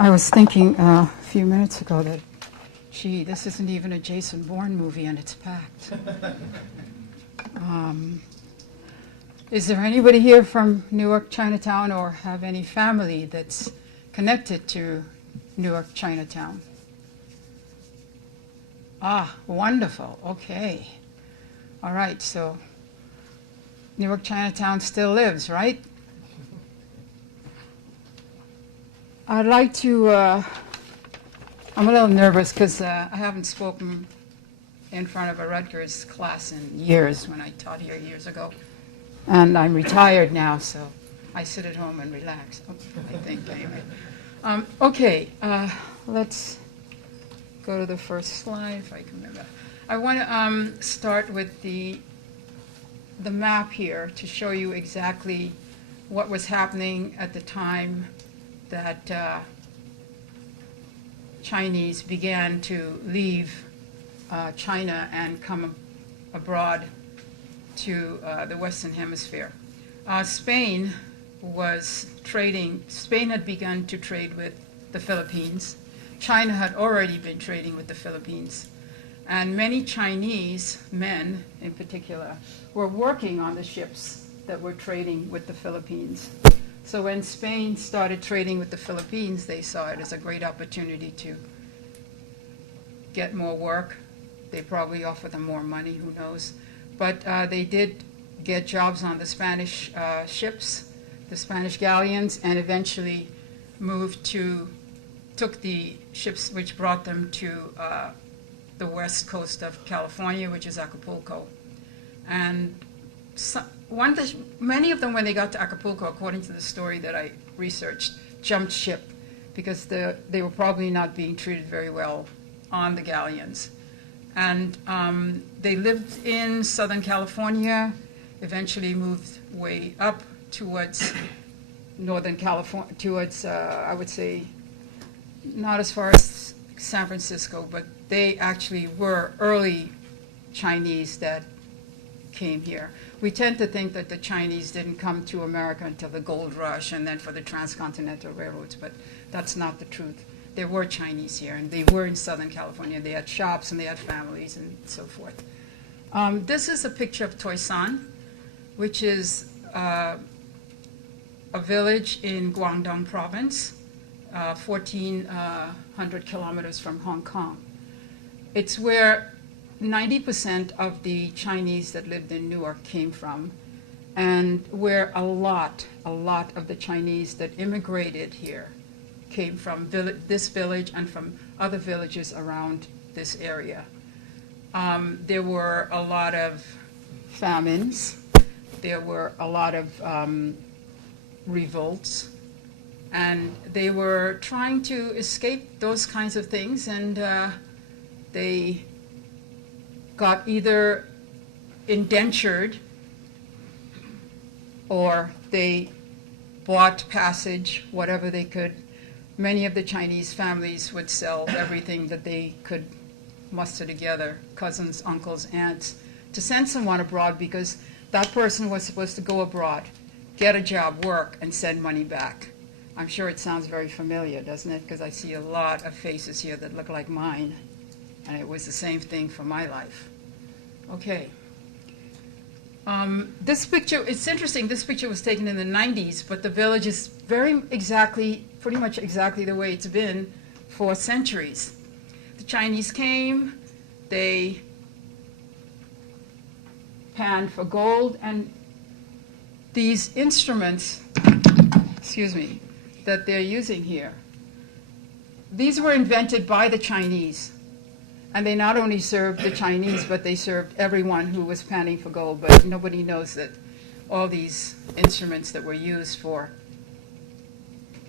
I was thinking a few minutes ago that, gee, this isn't even a Jason Bourne movie and it's packed. Is there anybody here from Newark, Chinatown, or have any family that's connected to Newark, Chinatown? Ah, wonderful. Okay. All right, so Newark, Chinatown still lives, right? I'd like to, I'm a little nervous because I haven't spoken in front of a Rutgers class in years when I taught here years ago. And I'm retired now, so I sit at home and relax, I think, anyway. Okay, let's go to the first slide, if I can remember. I want to start with the map here to show you exactly what was happening at the time that Chinese began to leave China and come abroad to the Western Hemisphere. Spain had begun to trade with the Philippines. China had already been trading with the Philippines. And many Chinese men, in particular, were working on the ships that were trading with the Philippines. So when Spain started trading with the Philippines, they saw it as a great opportunity to get more work. They probably offered them more money, who knows. But they did get jobs on the Spanish ships, the Spanish galleons, and eventually took the ships which brought them to the west coast of California, which is Acapulco. And many of them, when they got to Acapulco, according to the story that I researched, jumped ship because they were probably not being treated very well on the galleons. And they lived in Southern California, eventually moved way up towards Northern California, towards, I would say, not as far as San Francisco, but they actually were early Chinese that came here. We tend to think that the Chinese didn't come to America until the gold rush and then for the transcontinental railroads, but that's not the truth. There were Chinese here, and they were in Southern California. They had shops, and they had families, and so forth. This is a picture of Toisan, which is a village in Guangdong province, 1,400 kilometers from Hong Kong. It's where 90% of the Chinese that lived in Newark came from, and where a lot of the Chinese that immigrated here came from this village and from other villages around this area. There were a lot of famines. There were a lot of revolts. And they were trying to escape those kinds of things, and they got either indentured or they bought passage, whatever they could. Many of the Chinese families would sell everything that they could muster together, cousins, uncles, aunts, to send someone abroad because that person was supposed to go abroad, get a job, work, and send money back. I'm sure it sounds very familiar, doesn't it? Because I see a lot of faces here that look like mine, and it was the same thing for my life. Okay. This picture, it's interesting, this picture was taken in the 90s, but the village is pretty much exactly the way it's been for centuries. The Chinese came, they panned for gold, and these instruments, that they're using here, these were invented by the Chinese. And they not only served the Chinese, but they served everyone who was panning for gold. But nobody knows that all these instruments that were used for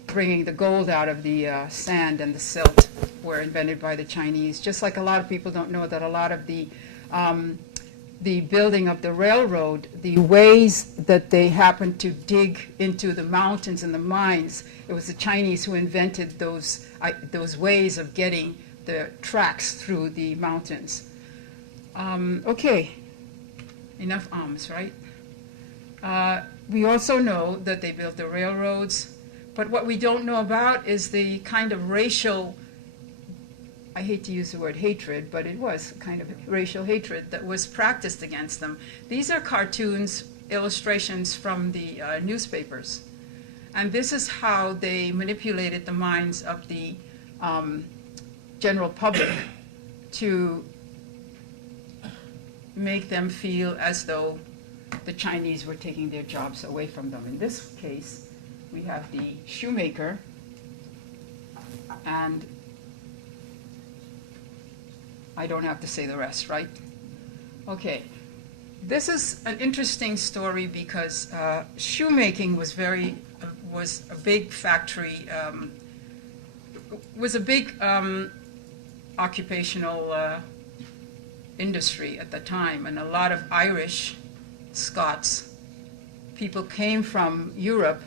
bringing the gold out of the sand and the silt were invented by the Chinese. Just like a lot of people don't know that a lot of the building of the railroad, the ways that they happened to dig into the mountains and the mines, it was the Chinese who invented those ways of getting the tracks through the mountains. Okay, enough arms, right? We also know that they built the railroads, but what we don't know about is the kind of racial, I hate to use the word hatred, but it was kind of racial hatred that was practiced against them. These are cartoons, illustrations from the newspapers. And this is how they manipulated the minds of the general public to make them feel as though the Chinese were taking their jobs away from them. In this case, we have the shoemaker, and I don't have to say the rest, right? Okay. This is an interesting story because shoemaking was a big factory, was a big occupational industry at the time, and a lot of Irish, Scots, people came from Europe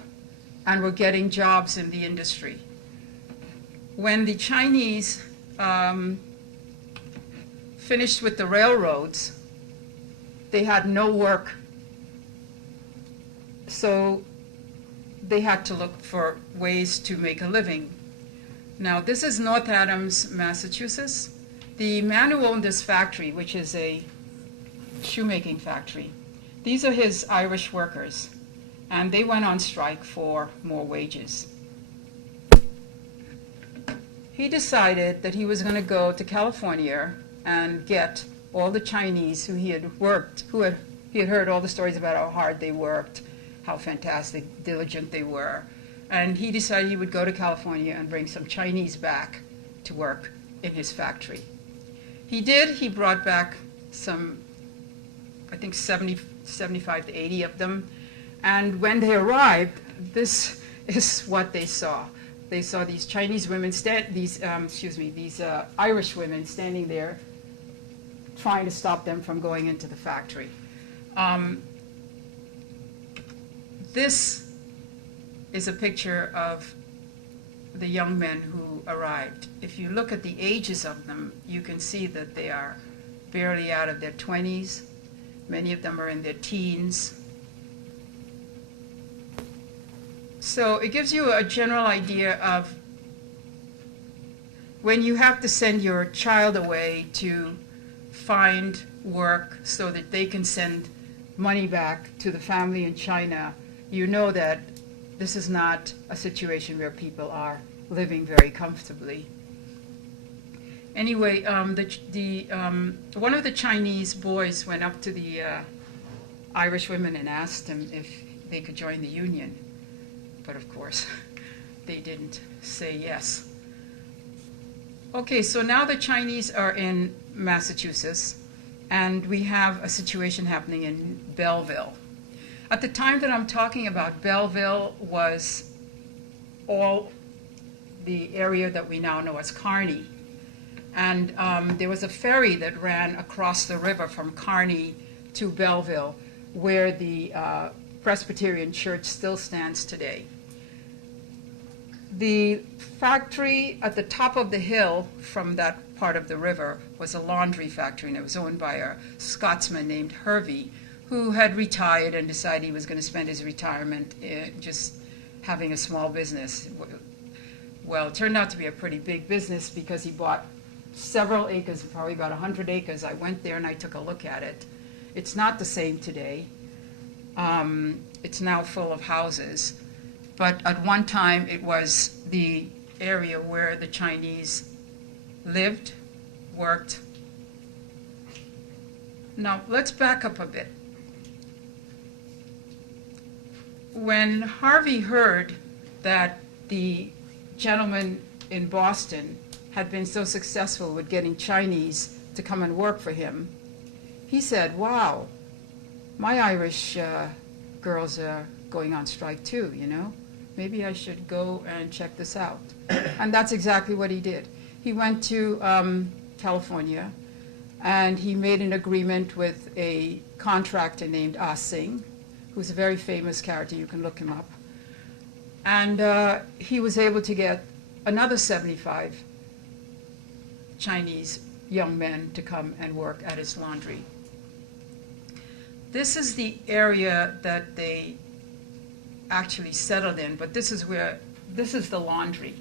and were getting jobs in the industry. When the Chinese finished with the railroads, they had no work, so they had to look for ways to make a living. Now, this is North Adams, Massachusetts. The man who owned this factory, which is a shoemaking factory, these are his Irish workers, and they went on strike for more wages. He decided that he was going to go to California and get all the Chinese who he had heard all the stories about how hard they worked, how fantastic, diligent they were. And he decided he would go to California and bring some Chinese back to work in his factory. He did. He brought back some, I think 75 to 80 of them. And when they arrived, this is what they saw. They saw these Chinese women, these Irish women standing there trying to stop them from going into the factory. This is a picture of the young men who arrived. If you look at the ages of them, you can see that they are barely out of their 20s. Many of them are in their teens. So it gives you a general idea of when you have to send your child away to find work so that they can send money back to the family in China, you know that this is not a situation where people are living very comfortably. Anyway, one of the Chinese boys went up to the Irish women and asked them if they could join the union. But of course, they didn't say yes. Okay, so now the Chinese are in Massachusetts, and we have a situation happening in Belleville. At the time that I'm talking about, Belleville was all the area that we now know as Kearney. And there was a ferry that ran across the river from Kearney to Belleville, where the Presbyterian Church still stands today. The factory at the top of the hill from that part of the river was a laundry factory, and it was owned by a Scotsman named Hervey, who had retired and decided he was going to spend his retirement just having a small business. Well, it turned out to be a pretty big business because he bought several acres, probably about 100 acres. I went there and I took a look at it. It's not the same today. It's now full of houses. But at one time, it was the area where the Chinese lived, worked. Now, let's back up a bit. When Harvey heard that the gentleman in Boston had been so successful with getting Chinese to come and work for him, he said, wow, my Irish girls are going on strike too, you know? Maybe I should go and check this out. And that's exactly what he did. He went to California, and he made an agreement with a contractor named Ah Sing, who's a very famous character. You can look him up. And he was able to get another 75 Chinese young men to come and work at his laundry. This is the area that they actually settled in, but this is the laundry.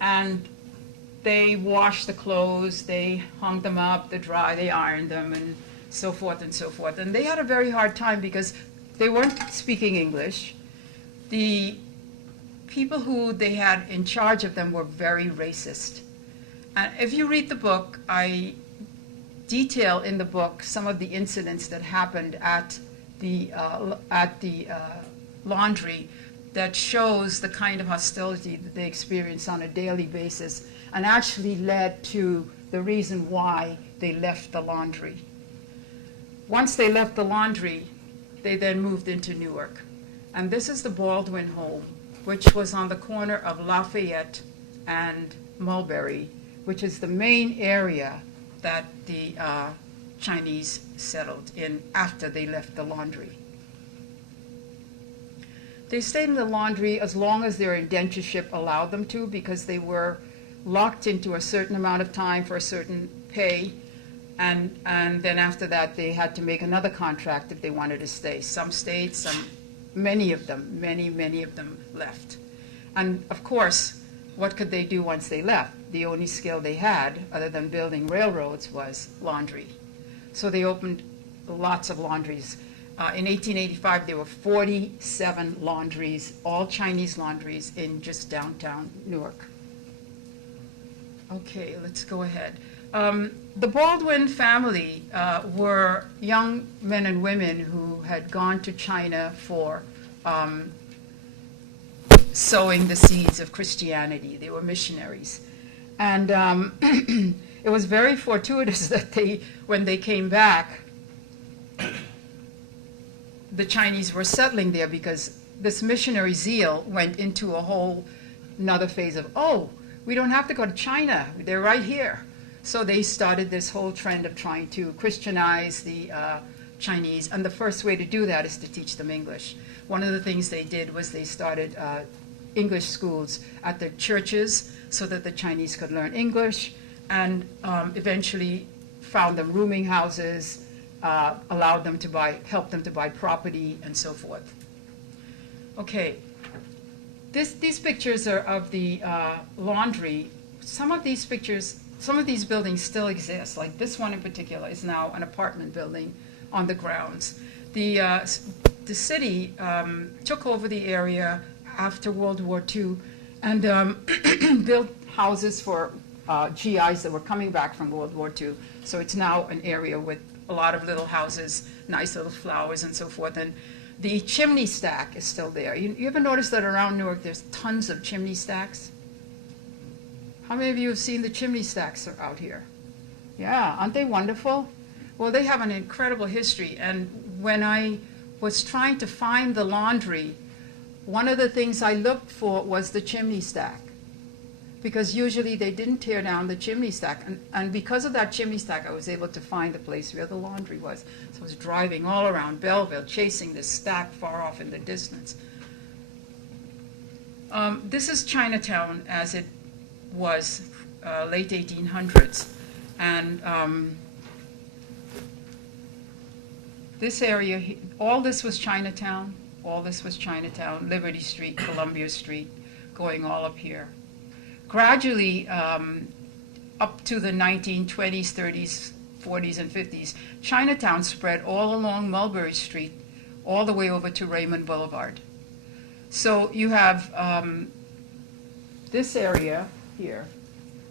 And they washed the clothes, they hung them up, they dry, they ironed them, and so forth and so forth. And they had a very hard time because they weren't speaking English. The people who they had in charge of them were very racist. And if you read the book, I detail in the book some of the incidents that happened at the laundry that shows the kind of hostility that they experience on a daily basis and actually led to the reason why they left the laundry. Once they left the laundry, they then moved into Newark. And this is the Baldwin home, which was on the corner of Lafayette and Mulberry, which is the main area that the Chinese settled in after they left the laundry. They stayed in the laundry as long as their indentureship allowed them to, because they were locked into a certain amount of time for a certain pay, and then after that they had to make another contract if they wanted to stay. Some stayed, many of them left. And of course, what could they do once they left? The only skill they had, other than building railroads, was laundry. So they opened lots of laundries. In 1885, there were 47 laundries, all Chinese laundries, in just downtown Newark. Okay, let's go ahead. The Baldwin family were young men and women who had gone to China for sowing the seeds of Christianity. They were missionaries. And it was very fortuitous that when they came back, the Chinese were settling there, because this missionary zeal went into a whole another phase of, oh, we don't have to go to China, they're right here. So they started this whole trend of trying to Christianize the Chinese, and the first way to do that is to teach them English. One of the things they did was they started English schools at the churches so that the Chinese could learn English, and eventually found them rooming houses, allowed them to helped them to buy property, and so forth. Okay, these pictures are of the laundry. Some of these buildings still exist. Like this one in particular is now an apartment building on the grounds. The city took over the area after World War II and built houses for GIs that were coming back from World War II. So it's now an area with a lot of little houses, nice little flowers and so forth. And the chimney stack is still there. You ever notice that around Newark there's tons of chimney stacks? How many of you have seen the chimney stacks out here? Yeah, aren't they wonderful? Well, they have an incredible history. And when I was trying to find the laundry, one of the things I looked for was the chimney stack, because usually they didn't tear down the chimney stack. And because of that chimney stack, I was able to find the place where the laundry was. So I was driving all around Belleville, chasing this stack far off in the distance. This is Chinatown as it was late 1800s. And this area, all this was Chinatown. All this was Chinatown, Liberty Street, Columbia Street, going all up here. Gradually, up to the 1920s, 30s, 40s, and 50s, Chinatown spread all along Mulberry Street, all the way over to Raymond Boulevard. So you have this area here.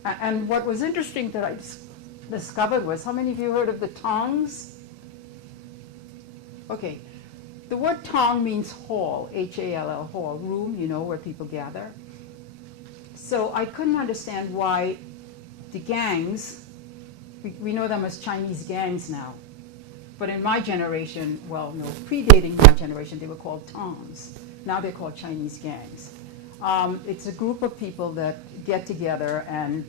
And what was interesting that I discovered was, how many of you heard of the tongs? Okay. The word tong means hall, H-A-L-L, hall, room, where people gather. So I couldn't understand why the gangs, we know them as Chinese gangs now, but in my generation, well, no, predating my generation, they were called tongs. Now they're called Chinese gangs. It's a group of people that get together and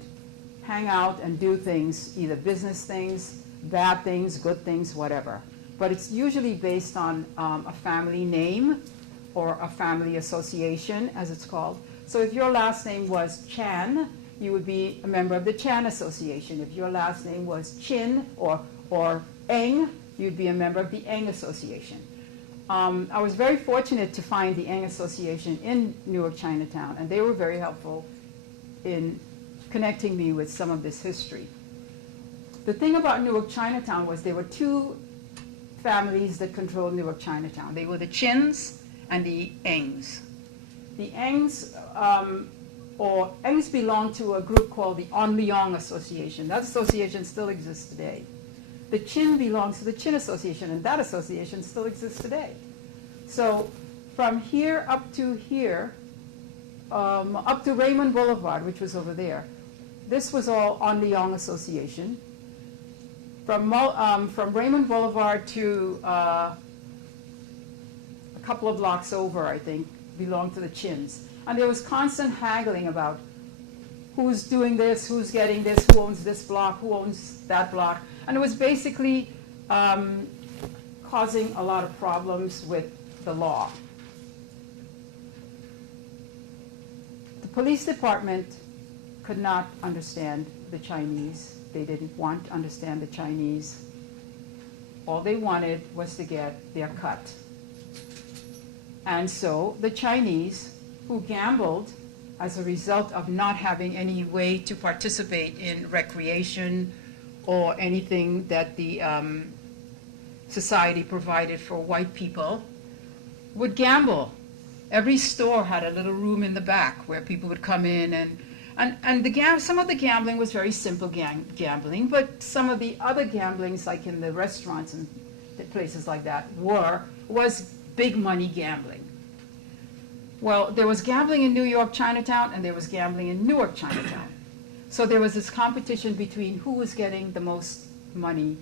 hang out and do things, either business things, bad things, good things, whatever. But it's usually based on a family name or a family association, as it's called. So if your last name was Chan, you would be a member of the Chan Association. If your last name was Chin or Eng, you'd be a member of the Eng Association. I was very fortunate to find the Eng Association in Newark, Chinatown, and they were very helpful in connecting me with some of this history. The thing about Newark, Chinatown was there were two families that controlled Newark, Chinatown. They were the Chins and the Engs. The Engs, Engs belonged to a group called the Onlyong Association. That association still exists today. The Chin belongs to the Chin Association, and that association still exists today. So from here up to here, up to Raymond Boulevard, which was over there, this was all Onlyong Association. From Raymond Boulevard to a couple of blocks over, I think, belonged to the Chins. And there was constant haggling about who's doing this, who's getting this, who owns this block, who owns that block. And it was basically causing a lot of problems with the law. The police department could not understand the Chinese. They didn't want to understand the Chinese. All they wanted was to get their cut. And so the Chinese, who gambled as a result of not having any way to participate in recreation or anything that the society provided for white people, would gamble. Every store had a little room in the back where people would come in, and some of the gambling was very simple gambling, but some of the other gamblings, like in the restaurants and places like that, was big money gambling. Well, there was gambling in New York, Chinatown, and there was gambling in Newark, Chinatown. So there was this competition between who was getting the most money,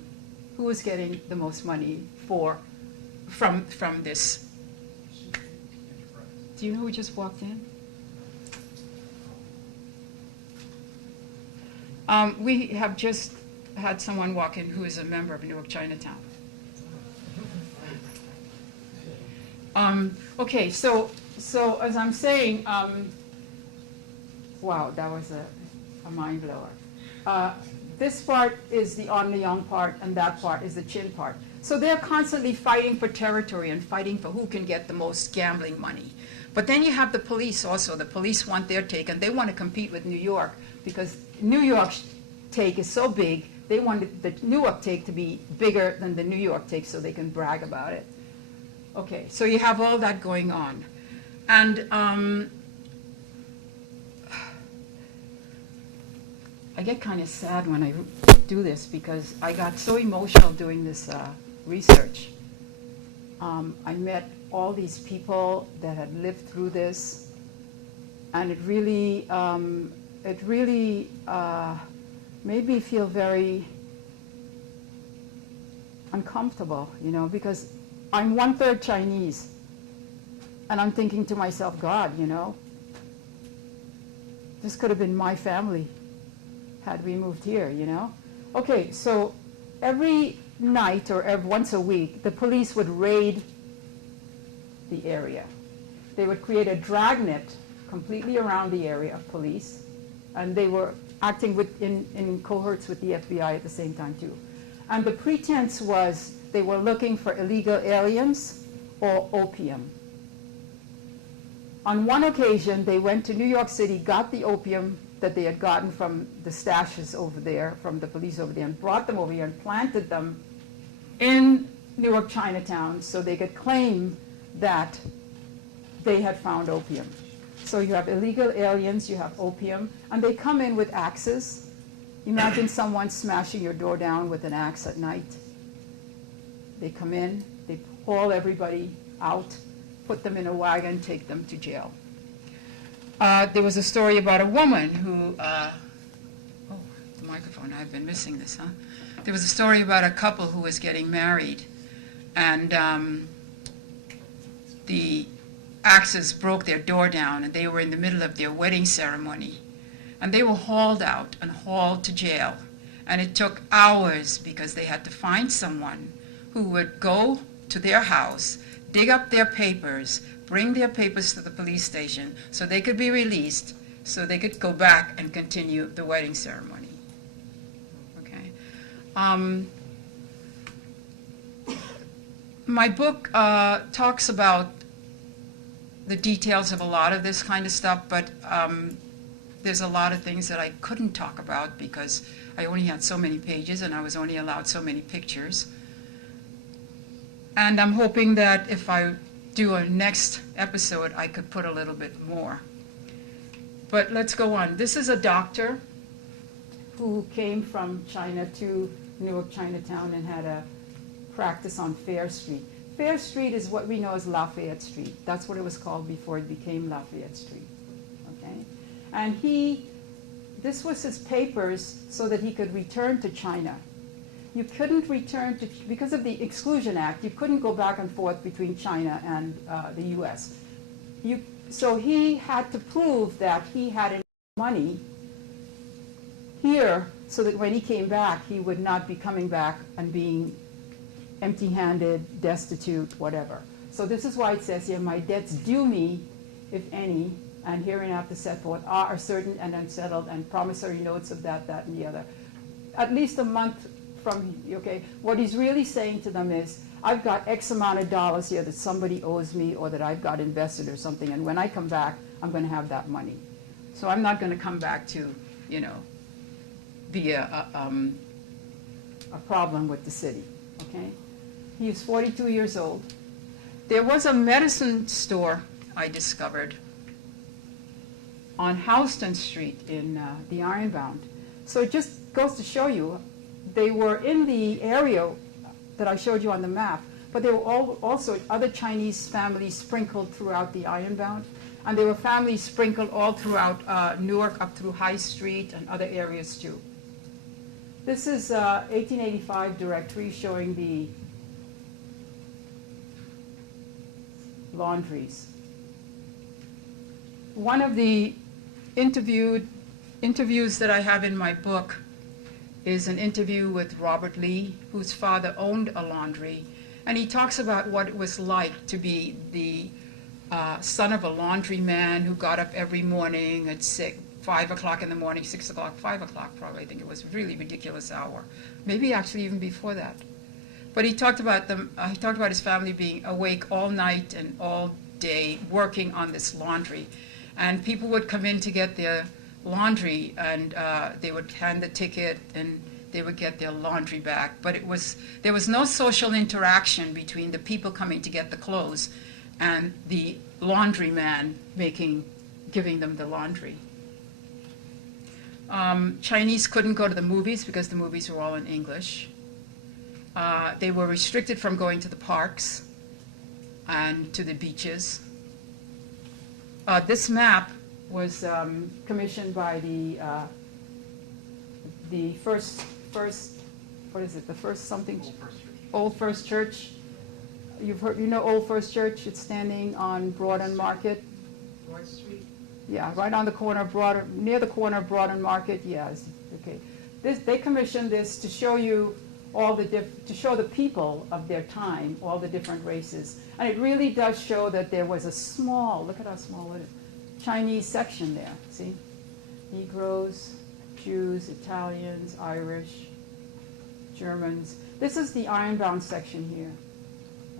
from this. Do you know who just walked in? We have just had someone walk in who is a member of Newark, Chinatown. Okay, so as I'm saying, wow, that was a mind blower. This part is the Onlyong part, and that part is the Chin part. So they're constantly fighting for territory and fighting for who can get the most gambling money. But then you have the police also. The police want their take, and they want to compete with New York because New York's take is so big, they wanted the Newark take to be bigger than the New York take so they can brag about it. Okay, so you have all that going on. And I get kind of sad when I do this because I got so emotional doing this research. I met all these people that had lived through this, and it really made me feel very uncomfortable, because I'm 1/3 Chinese, and I'm thinking to myself, God, this could have been my family had we moved here, Okay, so every night or once a week, the police would raid the area. They would create a dragnet completely around the area of police, and they were acting in cohorts with the FBI at the same time too. And the pretense was they were looking for illegal aliens or opium. On one occasion, they went to New York City, got the opium that they had gotten from the stashes over there, from the police over there, and brought them over here and planted them in Newark, Chinatown, so they could claim that they had found opium. So you have illegal aliens, you have opium, and they come in with axes. Imagine someone smashing your door down with an axe at night. They come in, they haul everybody out, put them in a wagon, take them to jail. There was a story about a woman who, the microphone, I've been missing this, huh? There was a story about a couple who was getting married, and the axes broke their door down, and they were in the middle of their wedding ceremony. And they were hauled out and hauled to jail. And it took hours because they had to find someone who would go to their house, dig up their papers, bring their papers to the police station so they could be released, so they could go back and continue the wedding ceremony. Okay. My book talks about the details of a lot of this kind of stuff, but there's a lot of things that I couldn't talk about because I only had so many pages and I was only allowed so many pictures. And I'm hoping that if I do a next episode, I could put a little bit more. But let's go on. This is a doctor who came from China to Newark, Chinatown, and had a practice on Fair Street. Fair Street is what we know as Lafayette Street. That's what it was called before it became Lafayette Street. Okay? And this was his papers so that he could return to China. You couldn't return to, because of the Exclusion Act, you couldn't go back and forth between China and the U.S. So he had to prove that he had enough money here so that when he came back, he would not be coming back and being empty-handed, destitute, whatever. So this is why it says here, my debts due me, if any, and hereinafter set forth are certain and unsettled, and promissory notes of that, and the other. At least a month from, okay, what he's really saying to them is, I've got X amount of dollars here that somebody owes me or that I've got invested or something, and when I come back, I'm going to have that money. So I'm not going to come back to, be a problem with the city, okay? He was 42 years old. There was a medicine store I discovered on Houston Street in the Ironbound. So it just goes to show you, they were in the area that I showed you on the map, but there were also other Chinese families sprinkled throughout the Ironbound, and there were families sprinkled all throughout Newark up through High Street and other areas too. This is 1885 directory showing the laundries. One of the interviews that I have in my book is an interview with Robert Lee, whose father owned a laundry, and he talks about what it was like to be the son of a laundryman who got up every morning at 5 o'clock in the morning, 6 o'clock, 5 o'clock probably. I think it was a really ridiculous hour, maybe actually even before that. But he talked about his family being awake all night and all day working on this laundry, and people would come in to get their laundry, and they would hand the ticket and they would get their laundry back. But there was no social interaction between the people coming to get the clothes and the laundryman giving them the laundry. Chinese couldn't go to the movies because the movies were all in English. They were restricted from going to the parks and to the beaches. This map was commissioned by the first what is it? The first something? Old First Church. You've heard, Old First Church. It's standing on Broad and Market. Broad Street. Yeah, right on the corner of Broad, near the corner of Broad and Market. Yes. Okay. They commissioned this to show you to show the people of their time, all the different races, and it really does show that there was a small. Look at how small it is. Chinese section there, see? Negroes, Jews, Italians, Irish, Germans. This is the Ironbound section here.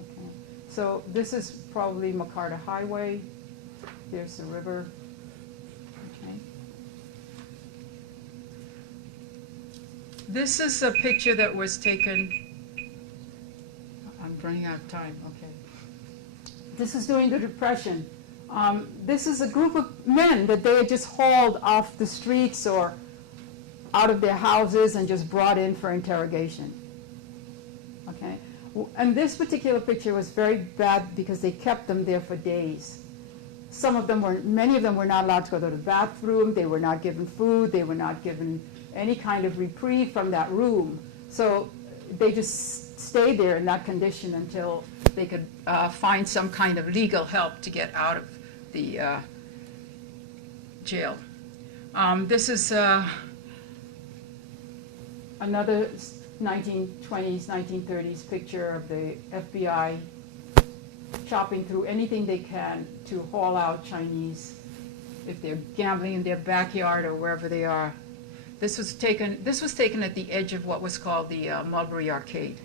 Okay. So this is probably McCarter Highway. There's the river. Okay. This is a picture that was taken. I'm running out of time, okay. This is during the Depression. This is a group of men that they had just hauled off the streets or out of their houses and just brought in for interrogation. Okay? And this particular picture was very bad because they kept them there for days. Many of them were not allowed to go to the bathroom, they were not given food, they were not given any kind of reprieve from that room. So they just stayed there in that condition until they could find some kind of legal help to get out of the jail. This is another 1920s, 1930s picture of the FBI chopping through anything they can to haul out Chinese if they're gambling in their backyard or wherever they are. This was taken at the edge of what was called the Mulberry Arcade.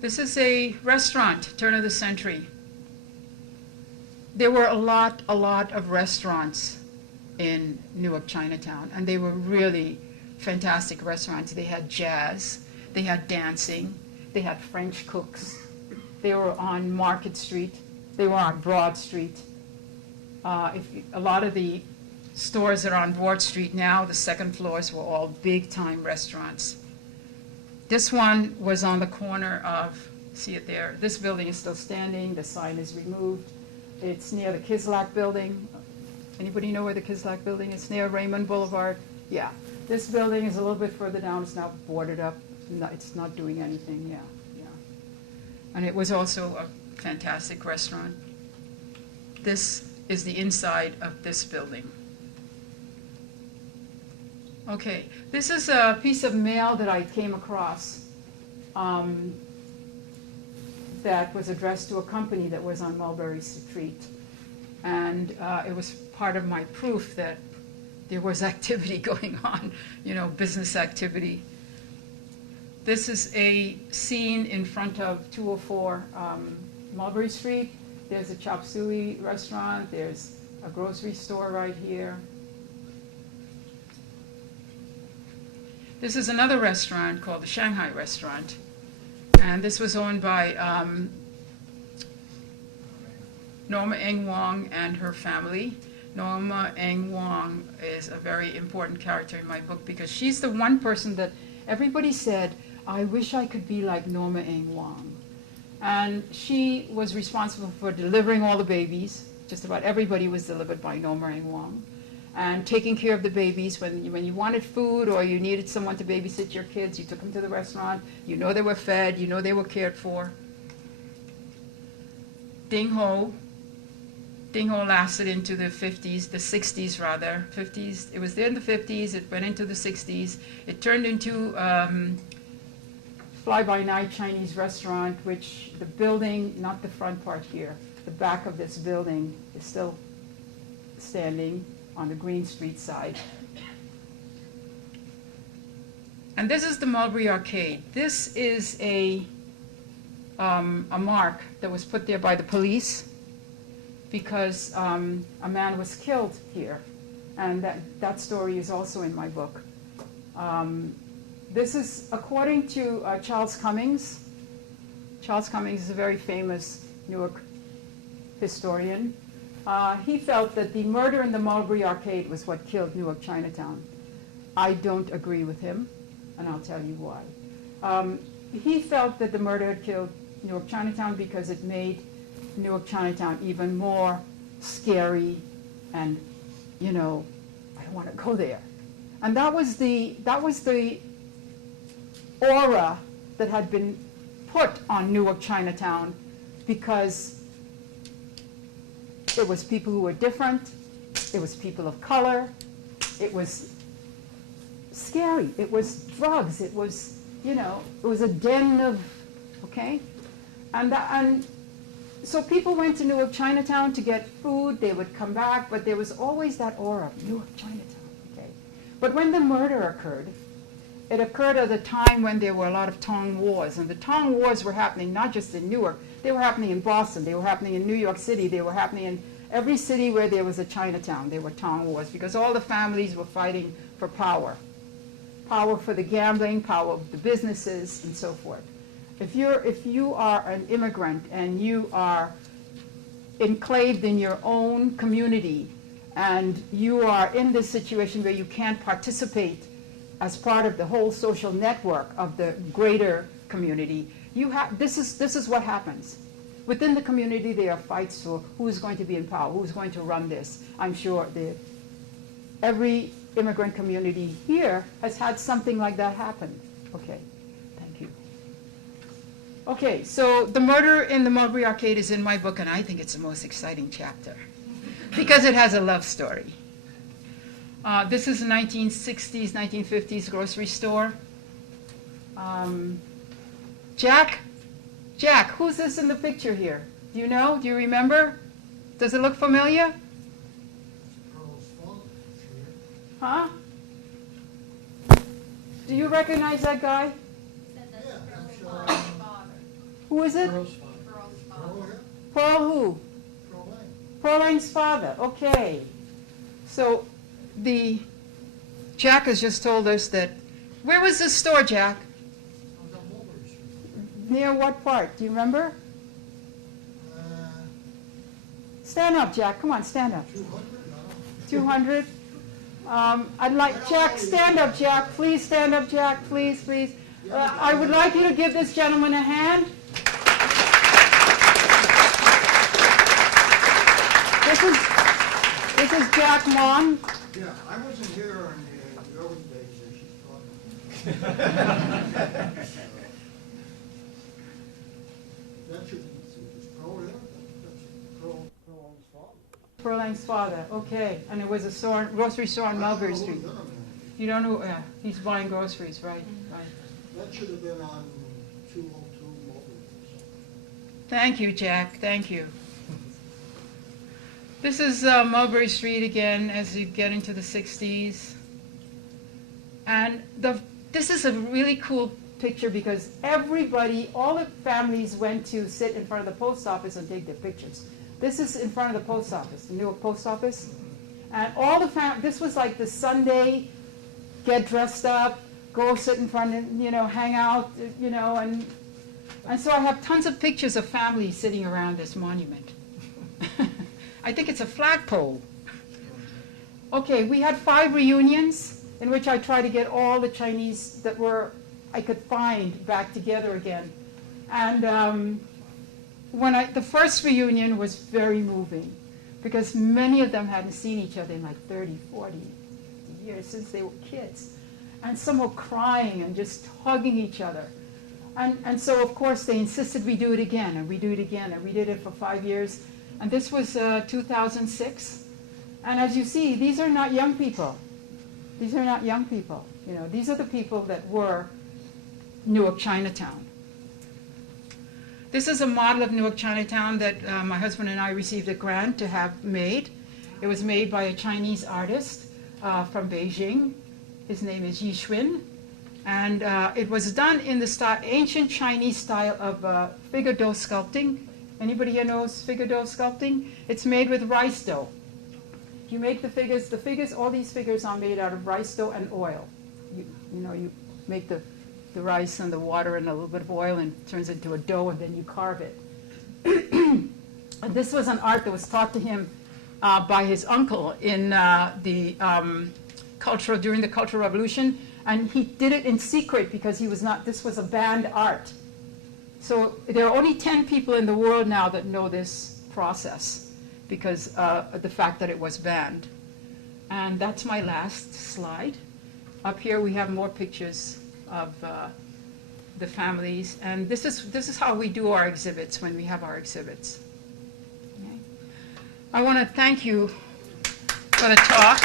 This is a restaurant, turn of the century. There were a lot of restaurants in Newark, Chinatown, and they were really fantastic restaurants. They had jazz, they had dancing, they had French cooks. They were on Market Street, they were on Broad Street. A lot of the stores that are on Broad Street now, the second floors were all big-time restaurants. This one was on the corner of, see it there, this building is still standing, the sign is removed. It's near the Kislak building. Anybody know where the Kislak building is? Near Raymond Boulevard? Yeah. This building is a little bit further down. It's now boarded up. No, it's not doing anything. Yeah. And it was also a fantastic restaurant. This is the inside of this building. Okay, this is a piece of mail that I came across that was addressed to a company that was on Mulberry Street. And it was part of my proof that there was activity going on, business activity. This is a scene in front of 204 Mulberry Street. There's a chop suey restaurant. There's a grocery store right here. This is another restaurant called the Shanghai Restaurant. And this was owned by Norma Eng Wong and her family. Norma Eng Wong is a very important character in my book because she's the one person that everybody said, I wish I could be like Norma Eng Wong. And she was responsible for delivering all the babies. Just about everybody was delivered by Norma Eng Wong. And taking care of the babies. When you wanted food or you needed someone to babysit your kids, you took them to the restaurant. You know they were fed. You know they were cared for. Ding Ho. Ding Ho lasted into the 50s, the 60s rather. 50s. It was there in the 50s. It went into the 60s. It turned into fly-by-night Chinese restaurant, which the building, not the front part here, the back of this building is still standing on the Green Street side. And this is the Mulberry Arcade. This is a mark that was put there by the police because a man was killed here. And that story is also in my book. This is according to Charles Cummings. Charles Cummings is a very famous Newark historian. He felt that the murder in the Mulberry Arcade was what killed Newark Chinatown. I don't agree with him, and I'll tell you why. He felt that the murder had killed Newark Chinatown because it made Newark Chinatown even more scary and, I don't want to go there. And that was the aura that had been put on Newark Chinatown because it was people who were different, it was people of color, it was scary, it was drugs, it was, it was a den of, okay? And so people went to Newark Chinatown to get food, they would come back, but there was always that aura of Newark Chinatown, okay? But when the murder occurred, it occurred at a time when there were a lot of Tong Wars, and the Tong Wars were happening not just in Newark, they were happening in Boston, they were happening in New York City, they were happening in every city where there was a Chinatown. There were Tong Wars because all the families were fighting for power. Power for the gambling, power of the businesses, and so forth. If you are an immigrant and you are enclaved in your own community and you are in this situation where you can't participate as part of the whole social network of the greater community, this is what happens. Within the community, there are fights for who's going to be in power, who's going to run this. I'm sure every immigrant community here has had something like that happen. Okay, thank you. Okay, so the murder in the Mulberry Arcade is in my book, and I think it's the most exciting chapter because it has a love story. This is a 1960s, 1950s grocery store. Jack, who's this in the picture here? Do you know? Do you remember? Does it look familiar? Huh? Do you recognize that guy? Who is it? Pearl who? Pearline's father. Okay. So Jack has just told us that. Where was this store, Jack? Near what part? Do you remember? Stand up, Jack. Come on, stand up. 200? I'd like Jack. Stand up, Jack. Please stand up, Jack. Please, please. I would like you to give this gentleman a hand. This is Jack Mon. Yeah, I wasn't here in the early days that she's talking. That should be Pearl, yeah? That's Pearl's father. Pearline's father, okay. And it was a grocery store on Mulberry Street. You don't know, he's buying groceries, right? Right. That should have been on 202 Mulberry. Thank you, Jack, thank you. This is Mulberry Street again as you get into the 60s. And this is a really cool picture because everybody, all the families went to sit in front of the post office and take their pictures. This is in front of the post office, the Newark post office. And all the this was like the Sunday, get dressed up, go sit in front and, hang out, and so I have tons of pictures of families sitting around this monument. I think it's a flagpole. Okay, we had 5 reunions in which I tried to get all the Chinese that I could find back together again. And the first reunion was very moving because many of them hadn't seen each other in like 30, 40 years since they were kids. And some were crying and just hugging each other. And so, of course, they insisted we do it again, and we do it again, and we did it for 5 years. And this was 2006. And as you see, these are not young people. These are not young people. These are the people that were Newark Chinatown. This is a model of Newark Chinatown that my husband and I received a grant to have made. It was made by a Chinese artist from Beijing. His name is Yi Xuan. And it was done in the ancient Chinese style of figure dough sculpting. Anybody here knows figure dough sculpting? It's made with rice dough. You make the figures, all these figures are made out of rice dough and oil. You make the rice and the water and a little bit of oil and it turns into a dough and then you carve it. And this was an art that was taught to him by his uncle in during the Cultural Revolution. And he did it in secret because this was a banned art. So there are only 10 people in the world now that know this process because of the fact that it was banned. And that's my last slide. Up here we have more pictures of the families. And this is how we do our exhibits when we have our exhibits. Okay. I want to thank you for the talk.